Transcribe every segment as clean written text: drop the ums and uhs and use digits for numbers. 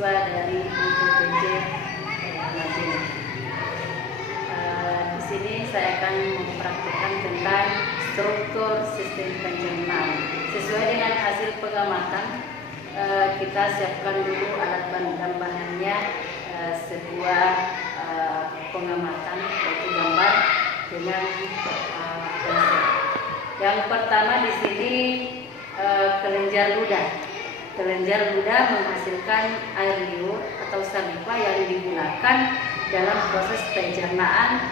siswa dari UPJ Madinah. Di sini saya akan mempraktikkan tentang struktur sistem pencernaan. Sesuai dengan hasil pengamatan, kita siapkan dulu alat dan bahannya, sebuah pengamatan yaitu gambar dengan pensel. Yang pertama di sini kelenjar ludah. Kelenjar ludah menghasilkan air liur atau saliva yang digunakan dalam proses pencernaan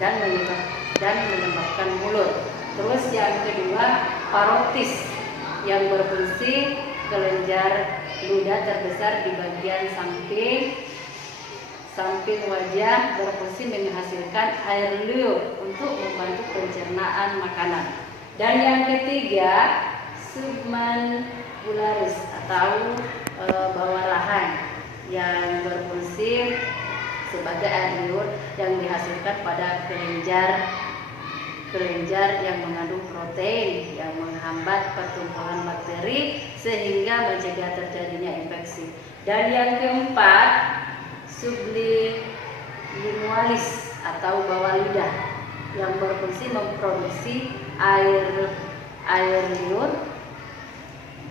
dan menyebabkan mulut. Terus yang kedua parotis yang berfungsi kelenjar ludah terbesar di bagian samping wajah, berfungsi menghasilkan air liur untuk membantu pencernaan makanan. Dan yang ketiga submandibular atau bawah rahang yang berfungsi sebagai air liur yang dihasilkan pada kelenjar yang mengandung protein yang menghambat pertumbuhan bakteri sehingga mencegah terjadinya infeksi. Dan yang keempat sublingualis atau bawah lidah yang berfungsi memproduksi air liur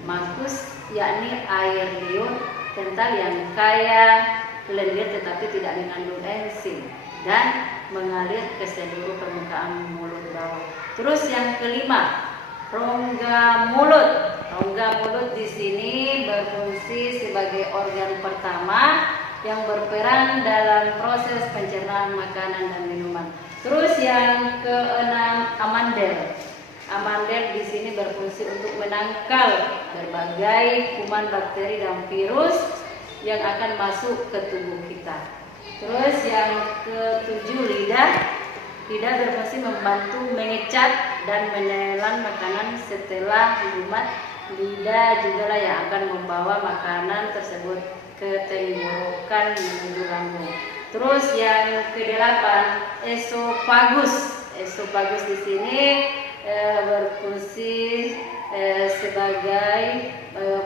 makus, yakni air liur kental yang kaya lendir tetapi tidak mengandung enzim dan mengalir ke seluruh permukaan mulut bawah. Terus yang kelima, rongga mulut. Rongga mulut di sini berfungsi sebagai organ pertama yang berperan dalam proses pencernaan makanan dan minuman. Terus yang keenam, amandel. Amandel di sini berfungsi untuk menangkal berbagai kuman, bakteri dan virus yang akan masuk ke tubuh kita. Terus yang ketujuh, lidah. Lidah berfungsi membantu mengecap dan menelan makanan setelah lumat. Lidah juga lah yang akan membawa makanan tersebut ke tenggorokan menuju lambung. Terus yang kedelapan, esofagus. Esofagus di sini berfungsi sebagai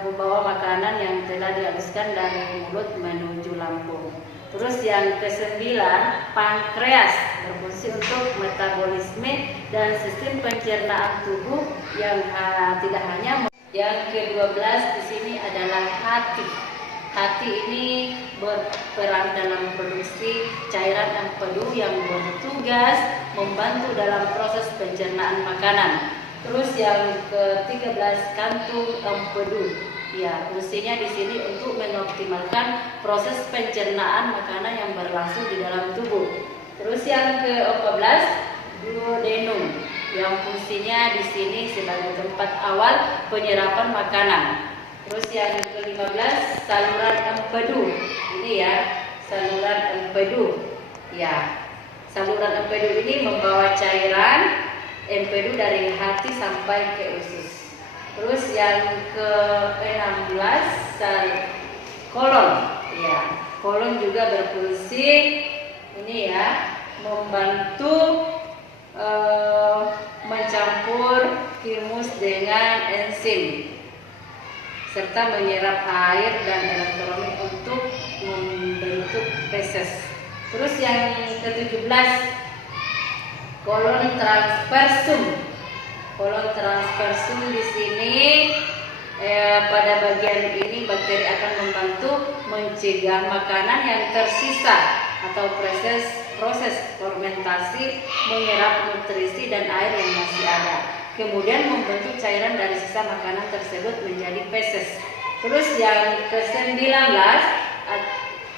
pembawa makanan yang telah dihabiskan dari mulut menuju lambung. Terus yang kesembilan, pankreas berfungsi untuk metabolisme dan sistem pencernaan tubuh yang tidak hanya. Yang ke-12 di sini adalah hati. Hati ini berperan dalam produksi cairan empedu yang bertugas membantu dalam proses pencernaan makanan. Terus yang ke-13, kantung empedu. Ya, fungsinya di sini untuk mengoptimalkan proses pencernaan makanan yang berlangsung di dalam tubuh. Terus yang ke-14, duodenum, yang fungsinya di sini sebagai tempat awal penyerapan makanan. Terus yang ke-15, saluran empedu. Ini ya, saluran empedu. Ya, saluran empedu ini membawa cairan empedu dari hati sampai ke usus. Terus yang ke-16, kolon. Ya, kolon juga berfungsi ini ya, membantu mencampur kimus dengan enzim serta menyerap air dan elektrolit untuk membentuk feses. Terus yang ke-17, kolon transversum. Kolon transversum di sini pada bagian ini bakteri akan membantu mencegah makanan yang tersisa atau proses fermentasi menyerap nutrisi dan air yang masih ada. Kemudian membentuk cairan dari sisa makanan tersebut menjadi feses. Terus yang ke-19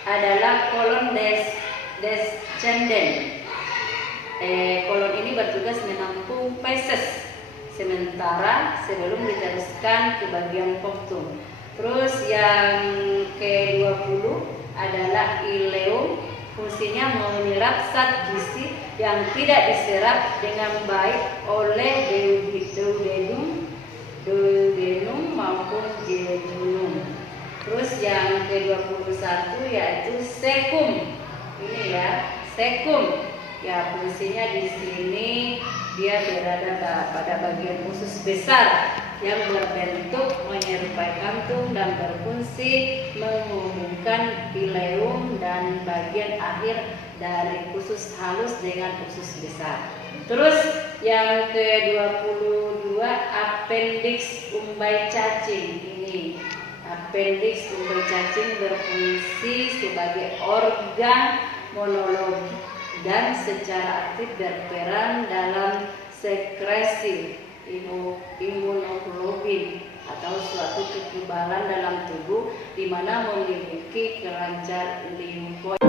adalah kolon descendens. Kolon ini bertugas menampung feses sementara sebelum diteruskan ke bagian punktum. Terus yang ke-20 adalah ileum. Fungsinya menyerap zat gizi yang tidak diserap dengan baik oleh duodenum maupun jejunum. Terus yang ke-21 yaitu sekum. Ini ya, sekum. Ya, fungsinya di sini dia berada pada bagian usus besar yang berbentuk menyerupai kantung dan berfungsi menghubungkan ileum dan bagian akhir dari usus halus dengan usus besar. Terus yang ke-22 appendix umbai cacing. Ini appendix umbai cacing berfungsi sebagai organ monologi dan secara aktif berperan dalam sekresi imunoglobin atau suatu kekebalan dalam tubuh di mana memiliki kelenjar limfoid.